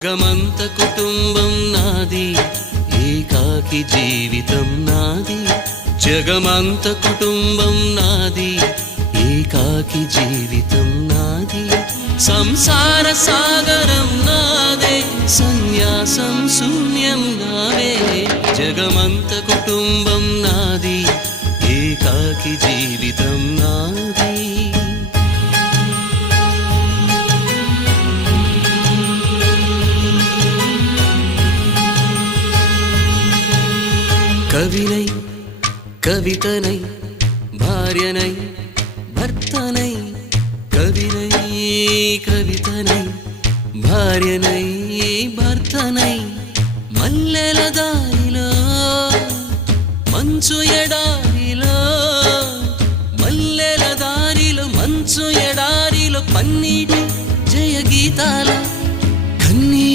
గమంత కుటుంబం నాది, ఏకాకి జీవితం నాది. జగమంత కుటుంబం నాది, ఏకాకి జీవితం నాది. సంసార సాగరం నాదే, సన్యాసం శూన్యం నావే. జగమంత కుటుంబం నాది, ఏకాకి జీవితం నాది. కవినై కవితనై భార్యనై భర్తనై, కవినై కవితనై భార్యనై భర్తనై. మల్లెల దారిలో మంచు ఎడారిలో, మల్లెల దారిలో మంచు ఎడారిలో, పన్నీటి జయ గీతాల